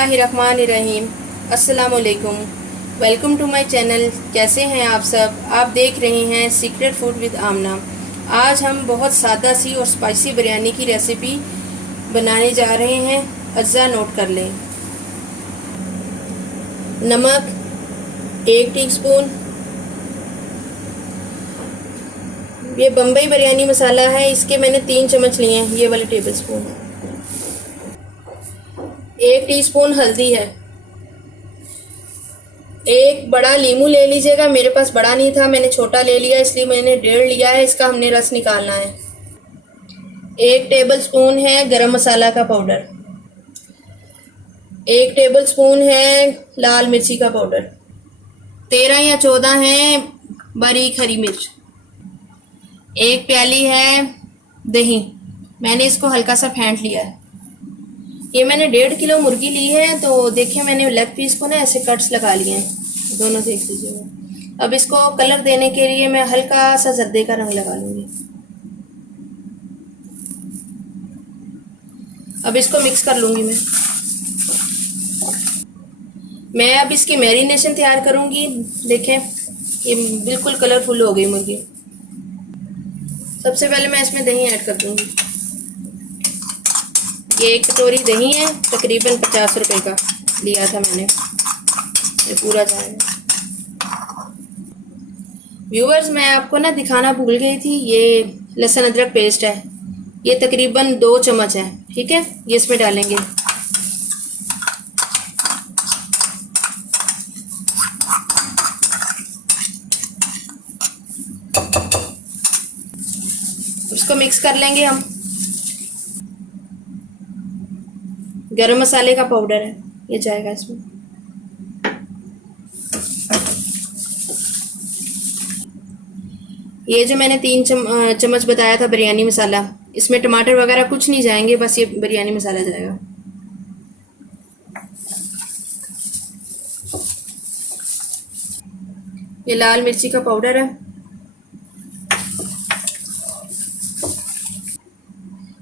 बिस्मिल्लाहिर्रहमानिर्रहीम। अस्सलाम वालेकुम। Welcome to my channel. कैसे हैं आप सब? आप देख रहे हैं सीक्रेट फूड विद आमना। आज हम बहुत सादा सी और स्पाइसी बिरयानी की रेसिपी बनाने जा रहे हैं। अज्जा नोट कर लें। नमक 1 टीस्पून। ये बम्बई बिरयानी मसाला है, इसके मैंने 3 चम्मच लिए हैं, ये वाले टेबल स्पून। 1 टीस्पून हल्दी है। एक बड़ा नींबू ले लीजिएगा, मेरे पास बड़ा नहीं था, मैंने छोटा ले लिया, इसलिए मैंने 1.5 लिया है। इसका हमने रस निकालना है। 1 टेबल स्पून है गरम मसाला का पाउडर। 1 टेबल स्पून है लाल मिर्ची का पाउडर। 13 या 14 है बारीक हरी मिर्च। 1 प्याली है दही, मैंने इसको हल्का सा फेंट लिया है। ये मैंने 1.5 किलो मुर्गी ली है, तो देखिए मैंने लेग पीस को ना ऐसे कट्स लगा लिए हैं, दोनों देख लीजिएगा। अब इसको कलर देने के लिए मैं हल्का सा जर्दे का रंग लगा लूँगी। अब इसको मिक्स कर लूँगी मैं अब इसकी मैरिनेशन तैयार करूँगी। देखें ये बिल्कुल कलरफुल हो गई मुर्गी। सबसे पहले मैं इसमें दही ऐड कर दूँगी। ये 1 कटोरी दही है, तकरीबन 50 रुपए का लिया था मैंने, ये पूरा जाएगा। व्यूवर्स, मैं आपको ना दिखाना भूल गई थी, ये लहसुन अदरक पेस्ट है, ये तकरीबन 2 चम्मच है। ठीक है, ये इसमें डालेंगे। उसको मिक्स कर लेंगे हम। गरम मसाले का पाउडर है, ये जाएगा इसमें। ये जो मैंने 3 चम्मच बताया था बिरयानी मसाला, इसमें टमाटर वगैरह कुछ नहीं जाएंगे, बस ये बिरयानी मसाला जाएगा। ये लाल मिर्ची का पाउडर है।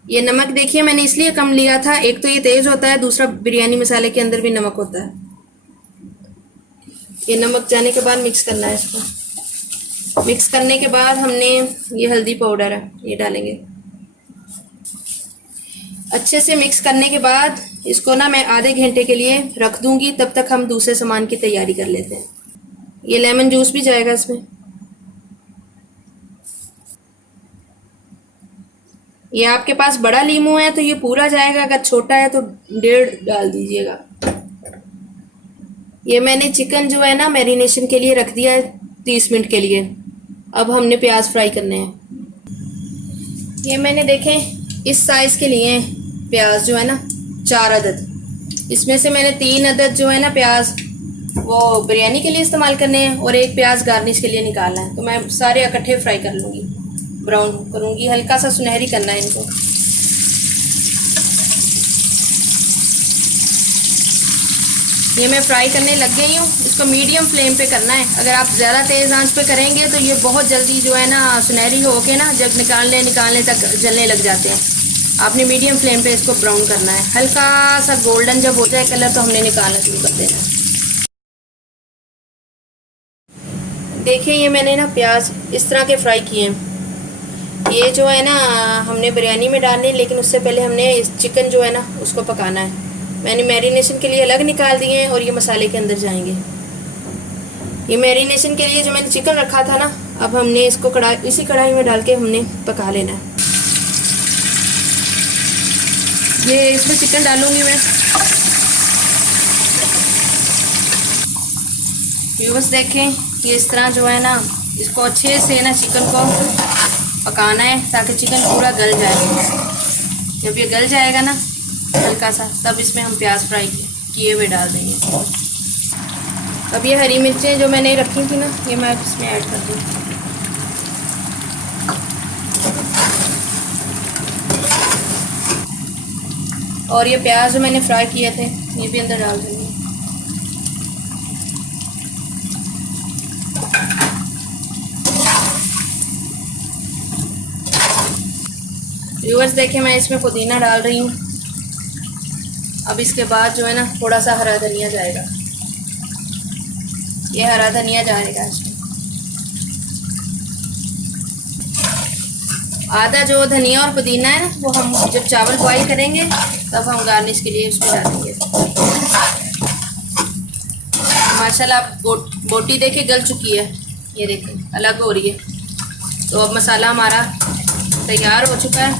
ये नमक देखिए मैंने इसलिए कम लिया था, एक तो ये तेज होता है, दूसरा बिरयानी मसाले के अंदर भी नमक होता है। ये नमक जाने के बाद मिक्स करना है इसको। मिक्स करने के बाद हमने ये हल्दी पाउडर है, ये डालेंगे। अच्छे से मिक्स करने के बाद इसको ना मैं आधे घंटे के लिए रख दूंगी, तब तक हम दूसरे सामान की तैयारी कर लेते हैं। ये लेमन जूस भी जाएगा इसमें। ये आपके पास बड़ा नींबू है तो ये पूरा जाएगा, अगर छोटा है तो 1.5 डाल दीजिएगा। ये मैंने चिकन जो है ना मैरिनेशन के लिए रख दिया है 30 मिनट के लिए। अब हमने प्याज फ्राई करने हैं। ये मैंने देखें इस साइज के लिए प्याज जो है ना 4 अदद, इसमें से मैंने 3 अदद जो है ना प्याज वो बिरयानी के लिए इस्तेमाल करने हैं और 1 प्याज गार्निश के लिए निकालना है। तो मैं सारे इकट्ठे फ्राई कर लूँगी, ब्राउन करूँगी, हल्का सा सुनहरी करना है इनको। ये मैं फ्राई करने लग गई हूँ। इसको मीडियम फ्लेम पे करना है। अगर आप ज़्यादा तेज़ आंच पे करेंगे तो ये बहुत जल्दी जो है ना सुनहरी होके ना जब निकालने तक जलने लग जाते हैं। आपने मीडियम फ्लेम पे इसको ब्राउन करना है। हल्का सा गोल्डन जब हो जाए कलर तो हमने निकालना शुरू कर देना है। देखिए ये मैंने ना प्याज इस तरह के फ्राई किए हैं। ये जो है ना हमने बिरयानी में डालने, लेकिन उससे पहले हमने इस चिकन जो है ना उसको पकाना है। मैंने मैरिनेशन के लिए अलग निकाल दिए हैं और ये मसाले के अंदर जाएंगे। ये मैरिनेशन के लिए जो मैंने चिकन रखा था ना, अब हमने इसको इसी कढ़ाई में डाल के हमने पका लेना है। ये इसमें चिकन डालूंगी मैं। व्यूअर्स देखें, ये इस तरह जो है ना इसको अच्छे से ना चिकन को पकाना है ताकि चिकन पूरा गल जाए। जब ये गल जाएगा ना हल्का सा, तब इसमें हम प्याज फ्राई किए हुए डाल देंगे। अब ये हरी मिर्चें जो मैंने रखी थी ना, ये मैं इसमें ऐड कर दूँ। और ये प्याज जो मैंने फ्राई किए थे ये भी अंदर डाल देंगे। व्यूअर्स देखें, मैं इसमें पुदीना डाल रही हूँ। अब इसके बाद जो है ना थोड़ा सा हरा धनिया जाएगा, ये हरा धनिया जाएगा इसमें। आधा जो धनिया और पुदीना है ना वो हम जब चावल बॉईल करेंगे तब हम गार्निश के लिए उसमें डालेंगे। माशाल्लाह बोटी देखिए गल चुकी है, ये देखिए अलग हो रही है। तो अब मसाला हमारा तैयार हो चुका है।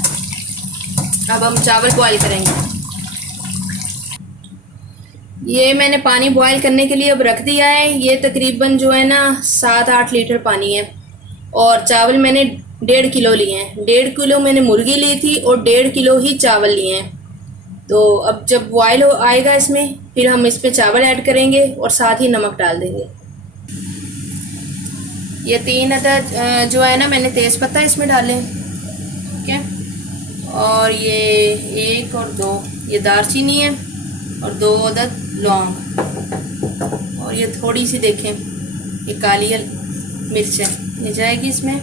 अब हम चावल बॉईल करेंगे। ये मैंने पानी बॉईल करने के लिए अब रख दिया है। ये तकरीबन जो है ना 7-8 लीटर पानी है। और चावल मैंने 1.5 किलो लिए हैं। 1.5 किलो मैंने मुर्गी ली थी और 1.5 किलो ही चावल लिए हैं। तो अब जब बॉयल हो आएगा इसमें, फिर हम इस पे चावल ऐड करेंगे और साथ ही नमक डाल देंगे। ये 3 अदद जो है ना मैंने तेज़पत्ता इसमें डाले, ठीक है। और ये 1 और 2 ये दालचीनी है और 2 अदद लौंग। और ये थोड़ी सी देखें ये काली मिर्च है, ये जाएगी इसमें।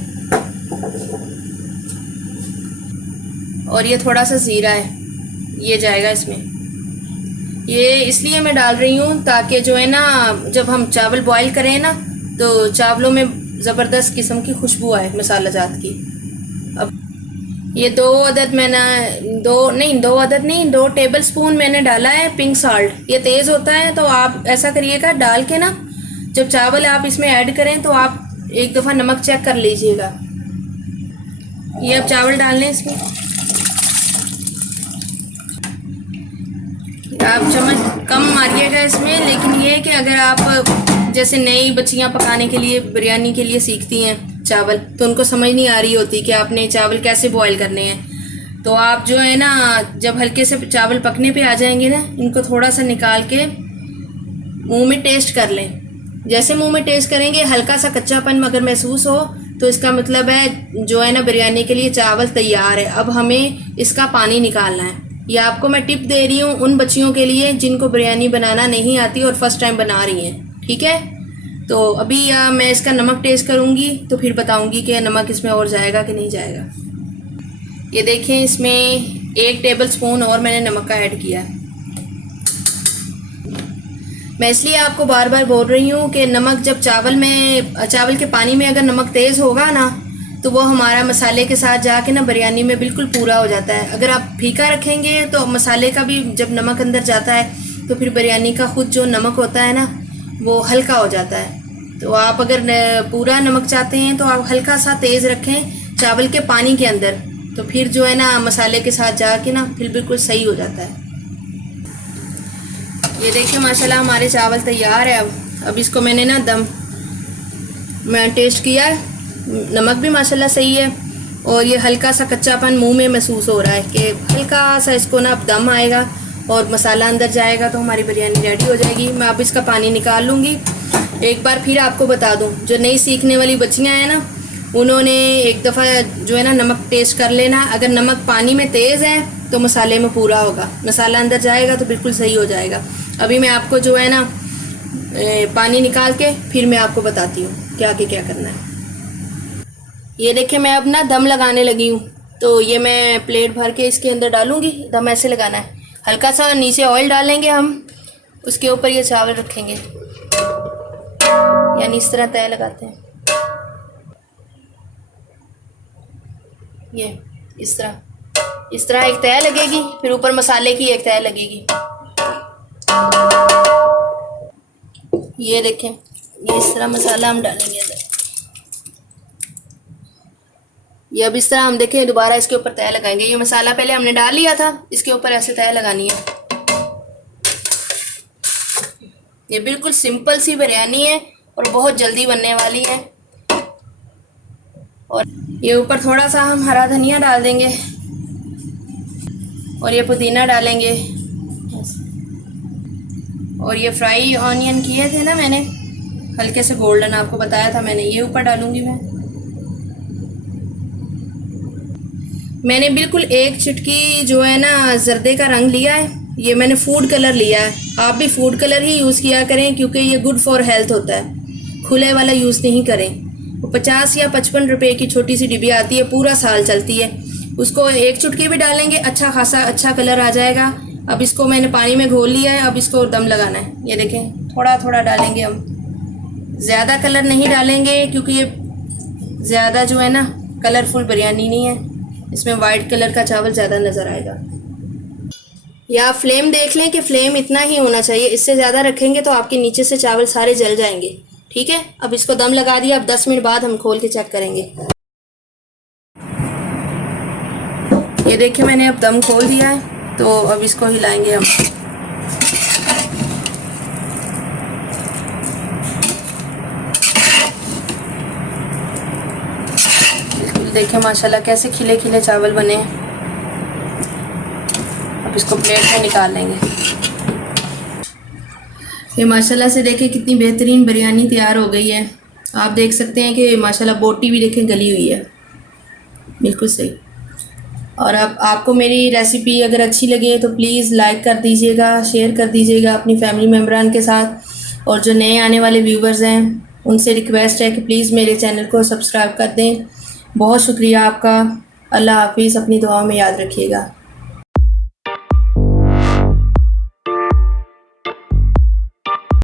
और ये थोड़ा सा ज़ीरा है, ये जाएगा इसमें। ये इसलिए मैं डाल रही हूँ ताकि जो है ना जब हम चावल बॉईल करें ना तो चावलों में ज़बरदस्त किस्म की खुशबू आए मसाला जात की। अब ये 2 अदद मैंने 2 टेबल स्पून मैंने डाला है पिंक सॉल्ट। ये तेज़ होता है तो आप ऐसा करिएगा, डाल के ना जब चावल आप इसमें ऐड करें तो आप एक दफ़ा नमक चेक कर लीजिएगा। ये अब चावल डाल लें इसमें। आप चम्मच कम मारिएगा इसमें, लेकिन ये है कि अगर आप जैसे नई बच्चियां पकाने के लिए बिरयानी के लिए सीखती हैं चावल, तो उनको समझ नहीं आ रही होती कि आपने चावल कैसे बॉईल करने हैं। तो आप जो है ना जब हल्के से चावल पकने पे आ जाएंगे ना, इनको थोड़ा सा निकाल के मुंह में टेस्ट कर लें। जैसे मुंह में टेस्ट करेंगे हल्का सा कच्चापन अगर महसूस हो तो इसका मतलब है जो है ना बिरयानी के लिए चावल तैयार है। अब हमें इसका पानी निकालना है। ये आपको मैं टिप दे रही हूँ उन बच्चियों के लिए जिनको बिरयानी बनाना नहीं आती और फर्स्ट टाइम बना रही हैं, ठीक है। तो अभी मैं इसका नमक टेस्ट करूँगी तो फिर बताऊँगी कि नमक इसमें और जाएगा कि नहीं जाएगा। ये देखें इसमें 1 टेबल स्पून और मैंने नमक का ऐड किया है। मैं इसलिए आपको बार बार बोल रही हूँ कि नमक जब चावल के पानी में अगर नमक तेज़ होगा ना तो वो हमारा मसाले के साथ जाके ना बिरयानी में बिल्कुल पूरा हो जाता है। अगर आप फीका रखेंगे तो मसाले का भी जब नमक अंदर जाता है तो फिर बिरयानी का खुद जो नमक होता है ना वो हल्का हो जाता है। तो आप अगर पूरा नमक चाहते हैं तो आप हल्का सा तेज़ रखें चावल के पानी के अंदर, तो फिर जो है ना मसाले के साथ जाके ना फिर बिल्कुल सही हो जाता है। ये देखिए माशाल्लाह हमारे चावल तैयार है। अब इसको मैंने ना मैं टेस्ट किया है, नमक भी माशाल्लाह सही है और ये हल्का सा कच्चापन मुंह में महसूस हो रहा है कि हल्का सा इसको ना अब दम आएगा और मसाला अंदर जाएगा तो हमारी बिरयानी रेडी हो जाएगी। मैं अब इसका पानी निकाल लूँगी। एक बार फिर आपको बता दूँ, जो नई सीखने वाली बच्चियाँ हैं ना उन्होंने एक दफ़ा जो है ना नमक टेस्ट कर लेना। अगर नमक पानी में तेज़ है तो मसाले में पूरा होगा, मसाला अंदर जाएगा तो बिल्कुल सही हो जाएगा। अभी मैं आपको जो है ना पानी निकाल के फिर मैं आपको बताती हूँ क्या करना है। ये देखिए मैं अब ना दम लगाने लगी हूँ। तो ये मैं प्लेट भर के इसके अंदर डालूँगी। दम ऐसे लगाना है, हल्का सा नीचे ऑयल डालेंगे हम, उसके ऊपर ये चावल रखेंगे, यानी इस तरह तय लगाते हैं। ये इस तरह एक तय लगेगी, फिर ऊपर मसाले की एक तय लगेगी। ये देखें ये इस तरह मसाला हम डालेंगे अंदर। ये अब इस तरह हम देखें दोबारा इसके ऊपर तय लगाएंगे। ये मसाला पहले हमने डाल लिया था, इसके ऊपर ऐसे तय लगानी है। ये बिल्कुल सिंपल सी बिरयानी है और बहुत जल्दी बनने वाली है। और ये ऊपर थोड़ा सा हम हरा धनिया डाल देंगे और ये पुदीना डालेंगे। और ये फ्राई ऑनियन किए थे ना मैंने हल्के से गोल्डन, आपको बताया था मैंने, ये ऊपर डालूंगी मैंने बिल्कुल 1 चिटकी जो है ना जर्दे का रंग लिया है। ये मैंने फूड कलर लिया है। आप भी फूड कलर ही यूज़ किया करें क्योंकि ये गुड फॉर हेल्थ होता है। खुले वाला यूज़ नहीं करें। वो 50 या 55 रुपए की छोटी सी डिब्बी आती है, पूरा साल चलती है। उसको 1 चुटकी भी डालेंगे अच्छा खासा अच्छा कलर आ जाएगा। अब इसको मैंने पानी में घोल लिया है, अब इसको दम लगाना है। ये देखें, थोड़ा थोड़ा डालेंगे हम, ज़्यादा कलर नहीं डालेंगे क्योंकि ये ज़्यादा जो है ना कलरफुल बिरयानी नहीं है, इसमें वाइट कलर का चावल ज़्यादा नज़र आएगा। या फ्लेम देख लें कि फ्लेम इतना ही होना चाहिए, इससे ज़्यादा रखेंगे तो आपके नीचे से चावल सारे जल जाएंगे। ठीक है, अब इसको दम लगा दिया। अब 10 मिनट बाद हम खोल के चेक करेंगे। ये देखिए मैंने अब दम खोल दिया है, तो अब इसको हिलाएंगे हम। बिल्कुल देखें माशाल्लाह कैसे खिले खिले चावल बने हैं। अब इसको प्लेट में निकाल लेंगे। ये माशाल्लाह से देखें कितनी बेहतरीन बिरयानी तैयार हो गई है। आप देख सकते हैं कि माशाल्लाह बोटी भी देखें गली हुई है, बिल्कुल सही। और अब आपको मेरी रेसिपी अगर अच्छी लगे तो प्लीज़ लाइक कर दीजिएगा, शेयर कर दीजिएगा अपनी फैमिली मेम्बरान के साथ। और जो नए आने वाले व्यूवर्स हैं उनसे रिक्वेस्ट है कि प्लीज़ मेरे चैनल को सब्सक्राइब कर दें। बहुत शुक्रिया आपका। अल्लाह हाफिज़, अपनी दुआओं में याद रखिएगा।